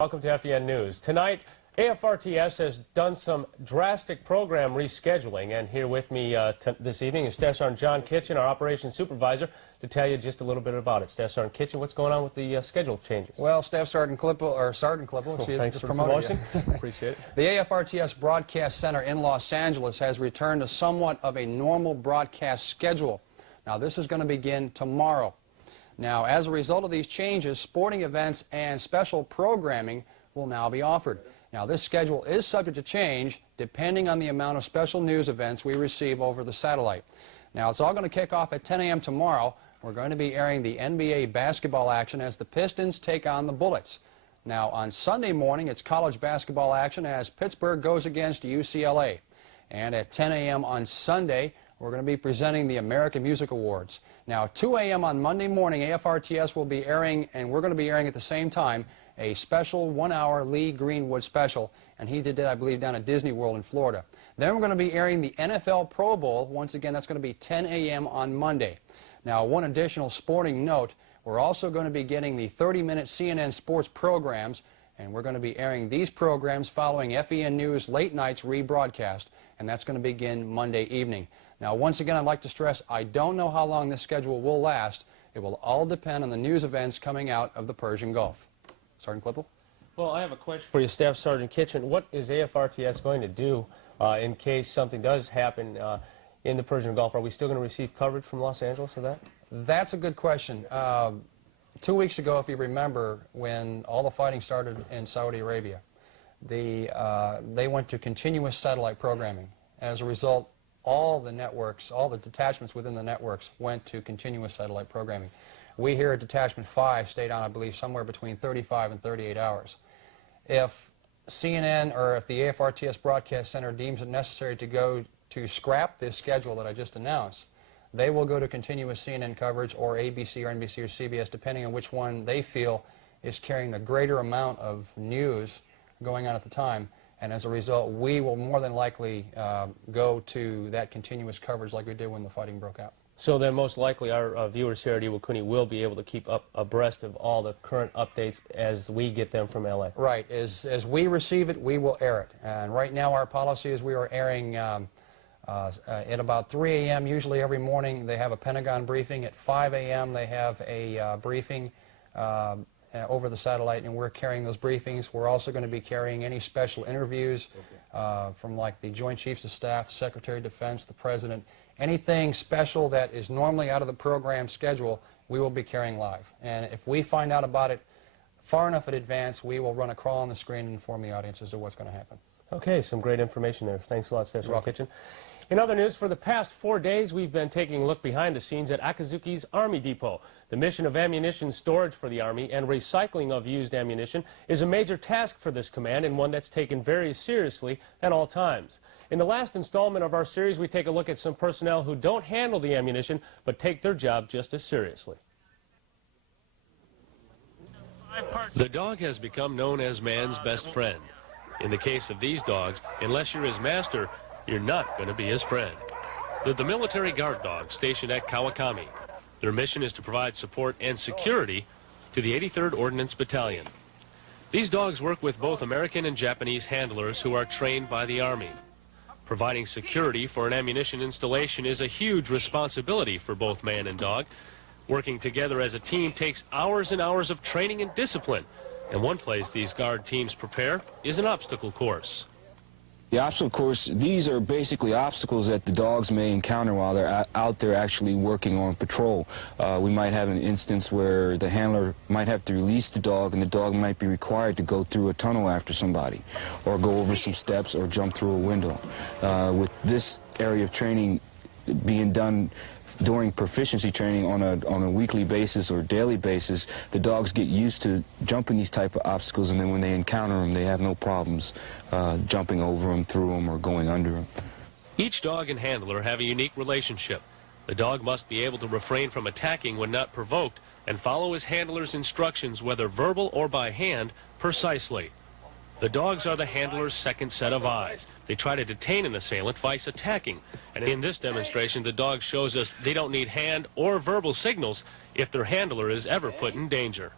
Welcome to FEN News. Tonight, AFRTS has done some drastic program rescheduling, and here with me this evening is Staff Sergeant John Kitchen, our operations supervisor, to tell you just a little bit about it. Staff Sergeant Kitchen, what's going on with the schedule changes? Well, Staff Sergeant Klippel, or Sergeant Klippel, thanks for the promotion. Appreciate it. The AFRTS Broadcast Center in Los Angeles has returned to somewhat of a normal broadcast schedule. Now, this is going to begin tomorrow. Now, as a result of these changes, sporting events and special programming will now be offered. Now, this schedule is subject to change depending on the amount of special news events we receive over the satellite. Now, it's all going to kick off at 10 a.m. tomorrow. We're going to be airing the NBA basketball action as the Pistons take on the Bullets. Now, on Sunday morning, it's college basketball action as Pittsburgh goes against UCLA. And at 10 a.m. on Sunday, we're going to be presenting the American Music Awards. Now, 2 a.m. on Monday morning, AFRTS will be airing, and we're going to be airing at the same time, a special one-hour Lee Greenwood special, and he did that, I believe, down at Disney World in Florida. Then we're going to be airing the NFL Pro Bowl. Once again, that's going to be 10 a.m. on Monday. Now, one additional sporting note, we're also going to be getting the 30-minute CNN sports programs, and we're going to be airing these programs following FEN News late nights rebroadcast, and that's going to begin Monday evening. Now, once again, I'd like to stress, I don't know how long this schedule will last. It will all depend on the news events coming out of the Persian Gulf. Sergeant Klippel? Well, I have a question for you, Staff Sergeant Kitchen. What is AFRTS going to do in case something does happen in the Persian Gulf? Are we still going to receive coverage from Los Angeles of that? That's a good question. 2 weeks ago, if you remember, when all the fighting started in Saudi Arabia, they went to continuous satellite programming. As a result, all the networks, all the detachments within the networks went to continuous satellite programming. We here at Detachment 5 stayed on, I believe, somewhere between 35 and 38 hours. If CNN or if the AFRTS Broadcast Center deems it necessary to go to scrap this schedule that I just announced, they will go to continuous CNN coverage or ABC or NBC or CBS, depending on which one they feel is carrying the greater amount of news going on at the time. And as a result, we will more than likely go to that continuous coverage like we did when the fighting broke out. So then most likely our viewers here at Iwakuni will be able to keep up abreast of all the current updates as we get them from LA. Right. As we receive it, we will air it. And right now our policy is we are airing at about 3 a.m. usually every morning. They have a Pentagon briefing. At 5 a.m. they have a briefing over the satellite, and we're carrying those briefings. We're also going to be carrying any special interviews from like the Joint Chiefs of Staff, Secretary of Defense, the President. Anything special that is normally out of the program schedule, we will be carrying live. And if we find out about it far enough in advance, we will run a crawl on the screen and inform the audience as to what's going to happen. Okay, some great information there. Thanks a lot, Staff Sergeant Kitchen. In other news, for the past 4 days, we've been taking a look behind the scenes at Akazuki's Army Depot. The mission of ammunition storage for the Army and recycling of used ammunition is a major task for this command and one that's taken very seriously at all times. In the last installment of our series, we take a look at some personnel who don't handle the ammunition but take their job just as seriously. The dog has become known as man's best friend. In the case of these dogs, unless you're his master, you're not going to be his friend. They're the military guard dogs stationed at Kawakami. Their mission is to provide support and security to the 83rd Ordnance Battalion. These dogs work with both American and Japanese handlers who are trained by the Army. Providing security for an ammunition installation is a huge responsibility for both man and dog. Working together as a team takes hours and hours of training and discipline. And one place these guard teams prepare is an obstacle course. The obstacle course, these are basically obstacles that the dogs may encounter while they're out there actually working on patrol. We might have an instance where the handler might have to release the dog and the dog might be required to go through a tunnel after somebody or go over some steps or jump through a window. With this area of training being done during proficiency training on a weekly basis or daily basis, the dogs get used to jumping these type of obstacles, and then when they encounter them, they have no problems jumping over them, through them, or going under them. Each dog and handler have a unique relationship. The dog must be able to refrain from attacking when not provoked and follow his handler's instructions, whether verbal or by hand, precisely. The dogs are the handler's second set of eyes. They try to detain an assailant vice attacking. And in this demonstration, the dog shows us they don't need hand or verbal signals if their handler is ever put in danger.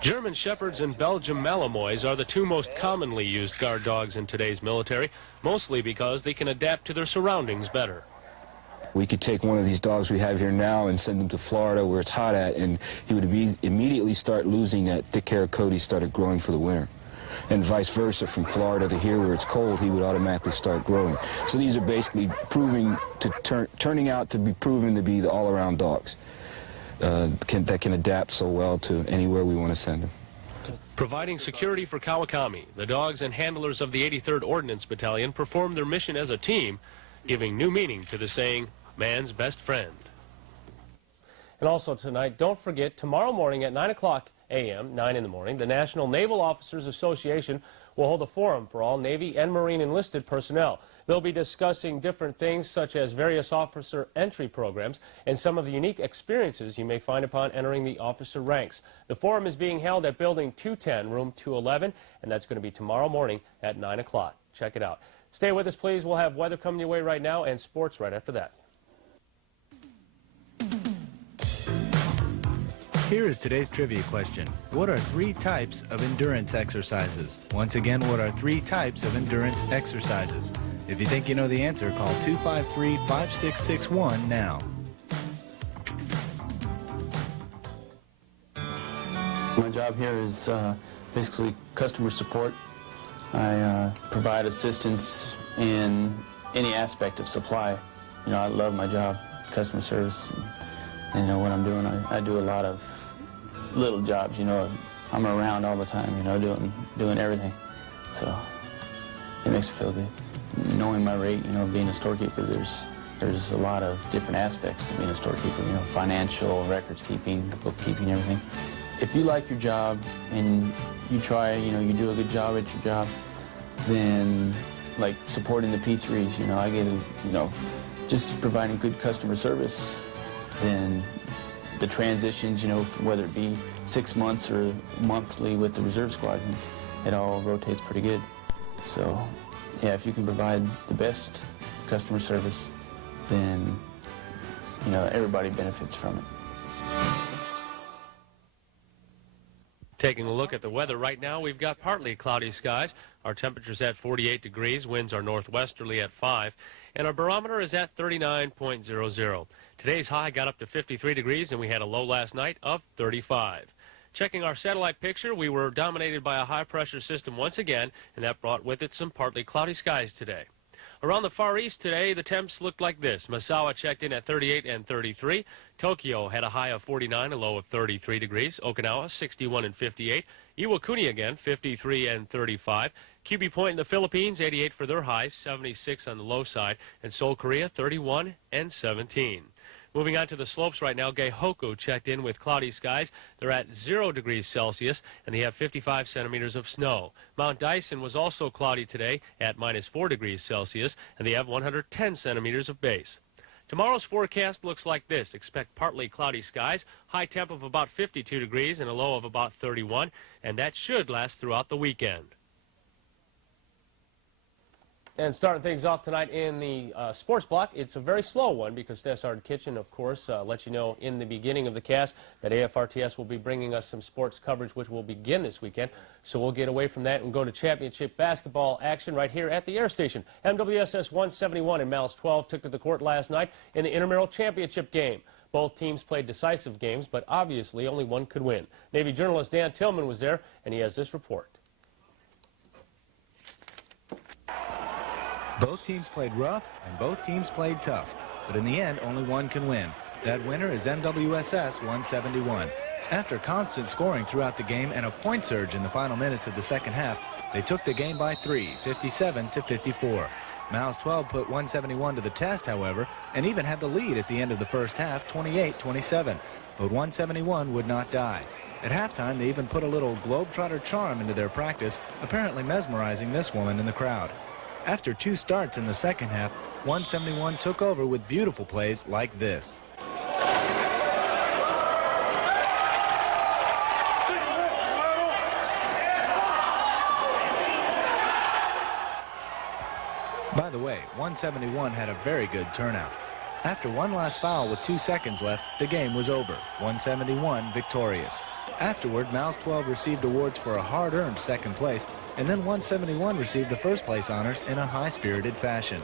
German Shepherds and Belgian Malinois are the two most commonly used guard dogs in today's military, mostly because they can adapt to their surroundings better. We could take one of these dogs we have here now and send him to Florida where it's hot at, and he would immediately start losing that thick hair coat he started growing for the winter. And vice versa, from Florida to here where it's cold, he would automatically start growing. So these are basically turning out to be proven to be the all-around dogs that can adapt so well to anywhere we want to send them. Providing security for Kawakami, the dogs and handlers of the 83rd Ordnance Battalion perform their mission as a team, giving new meaning to the saying, man's best friend. And also tonight, don't forget, tomorrow morning at 9 o'clock a.m., 9 in the morning, the National Naval Officers Association will hold a forum for all Navy and Marine enlisted personnel. They'll be discussing different things such as various officer entry programs and some of the unique experiences you may find upon entering the officer ranks. The forum is being held at Building 210, Room 211, and that's going to be tomorrow morning at 9 o'clock. Check it out. Stay with us, please. We'll have weather coming your way right now and sports right after that. Here is today's trivia question. What are 3 types of endurance exercises? Once again, what are 3 types of endurance exercises? If you think you know the answer, call 253-5661 now. My job here is basically customer support. I provide assistance in any aspect of supply. You know, I love my job, customer service. And, you know, what I'm doing, I do a lot of little jobs, you know. I'm around all the time, you know, doing everything. So it makes me feel good. Knowing my rate, you know, being a storekeeper, there's a lot of different aspects to being a storekeeper, you know, financial, records keeping, bookkeeping, everything. If you like your job and you try, you know, you do a good job at your job, then, like, supporting the P3s, you know, I get, you know, just providing good customer service, then the transitions, you know, whether it be 6 months or monthly with the reserve squadron, it all rotates pretty good. So, yeah, if you can provide the best customer service, then, you know, everybody benefits from it. Taking a look at the weather right now, we've got partly cloudy skies. Our temperature's at 48 degrees, winds are northwesterly at 5, and our barometer is at 39.00. Today's high got up to 53 degrees, and we had a low last night of 35. Checking our satellite picture, we were dominated by a high-pressure system once again, and that brought with it some partly cloudy skies today. Around the Far East today, the temps looked like this. Misawa checked in at 38 and 33. Tokyo had a high of 49, a low of 33 degrees. Okinawa, 61 and 58. Iwakuni again, 53 and 35. QB Point in the Philippines, 88 for their high, 76 on the low side. And Seoul, Korea, 31 and 17. Moving on to the slopes right now, Geihoku checked in with cloudy skies. They're at 0 degrees Celsius, and they have 55 centimeters of snow. Mount Dyson was also cloudy today at -4 degrees Celsius, and they have 110 centimeters of base. Tomorrow's forecast looks like this. Expect partly cloudy skies, high temp of about 52 degrees and a low of about 31, and that should last throughout the weekend. And starting things off tonight in the sports block, it's a very slow one because Stessard Kitchen, of course, let you know in the beginning of the cast that AFRTS will be bringing us some sports coverage which will begin this weekend. So we'll get away from that and go to championship basketball action right here at the air station. MWSS 171 and Mals 12 took to the court last night in the intramural championship game. Both teams played decisive games, but obviously only one could win. Navy journalist Dan Tillman was there, and he has this report. Both teams played rough, and both teams played tough. But in the end, only one can win. That winner is MWSS 171. After constant scoring throughout the game and a point surge in the final minutes of the second half, they took the game by 3, 57 to 54. Mals 12 put 171 to the test, however, and even had the lead at the end of the first half, 28-27. But 171 would not die. At halftime, they even put a little globetrotter charm into their practice, apparently mesmerizing this woman in the crowd. After 2 starts in the second half, 171 took over with beautiful plays like this. By the way, 171 had a very good turnout. After one last foul with 2 seconds left, the game was over. 171 victorious. Afterward, Mouse 12 received awards for a hard-earned second place, and then 171 received the first place honors in a high-spirited fashion.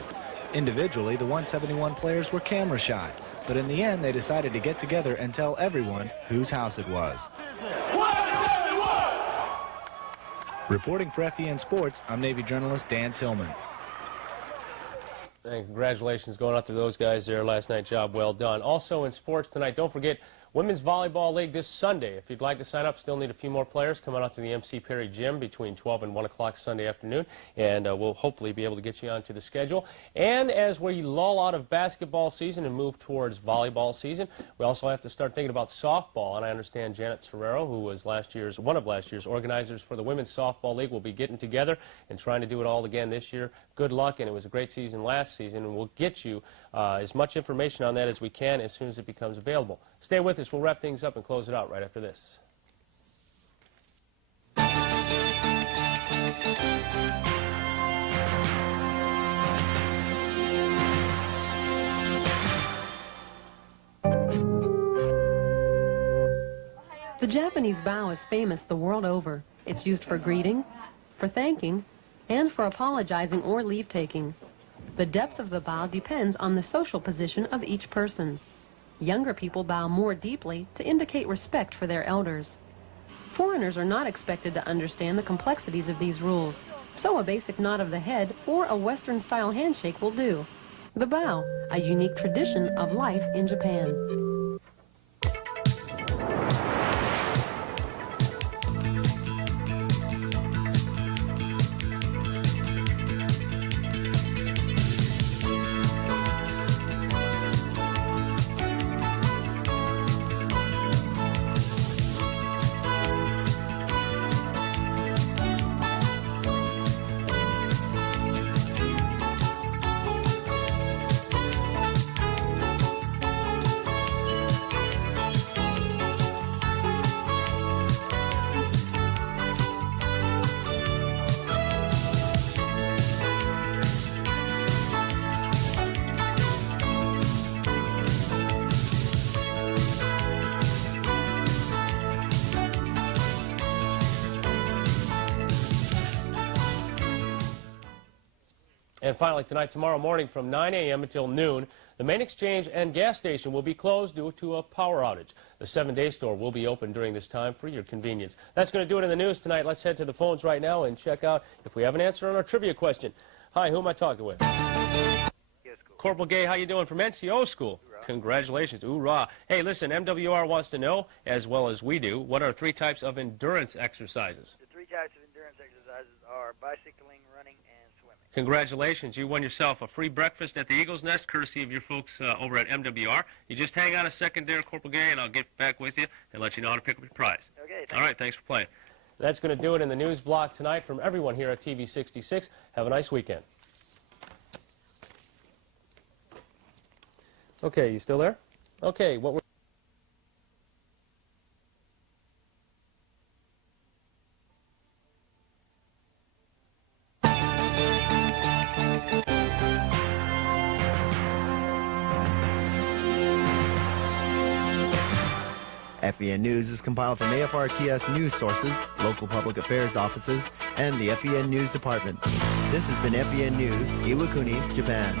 Individually, the 171 players were camera shy, but in the end, they decided to get together and tell everyone whose house it was. 171! Reporting for FEN Sports, I'm Navy journalist Dan Tillman. And congratulations going out to those guys there last night. Job well done. Also in sports tonight, don't forget Women's Volleyball League this Sunday. If you'd like to sign up, still need a few more players. Come on out to the MC Perry Gym between 12 and 1 o'clock Sunday afternoon, and we'll hopefully be able to get you onto the schedule. And as we lull out of basketball season and move towards volleyball season, we also have to start thinking about softball. And I understand Janet Serrero, who was one of last year's organizers for the Women's Softball League, will be getting together and trying to do it all again this year. Good luck, and it was a great season last season, and we'll get you as much information on that as we can as soon as it becomes available. Stay with us. We'll wrap things up and close it out right after this. The Japanese bow is famous the world over. It's used for greeting, for thanking, and for apologizing or leave-taking. The depth of the bow depends on the social position of each person. Younger people bow more deeply to indicate respect for their elders. Foreigners are not expected to understand the complexities of these rules, so a basic nod of the head or a Western-style handshake will do. The bow, a unique tradition of life in Japan. And finally, tonight, tomorrow morning from 9 a.m. until noon, the main exchange and gas station will be closed due to a power outage. The 7-day store will be open during this time for your convenience. That's going to do it in the news tonight. Let's head to the phones right now and check out if we have an answer on our trivia question. Hi, who am I talking with? Corporal Gay, how you doing from NCO school? Hoorah. Congratulations. Hoorah. Hey, listen, MWR wants to know, as well as we do, what are 3 types of endurance exercises? The 3 types of endurance exercises are bicycling, running, and swimming. Congratulations. You won yourself a free breakfast at the Eagle's Nest, courtesy of your folks over at MWR. You just hang on a second there, Corporal Gay, and I'll get back with you and let you know how to pick up your prize. Okay. All right, thanks for playing. That's going to do it in the news block tonight from everyone here at TV 66. Have a nice weekend. Okay, you still there? Okay, what we're FEN News is compiled from AFRTS news sources, local public affairs offices, and the FEN News Department. This has been FEN News, Iwakuni, Japan.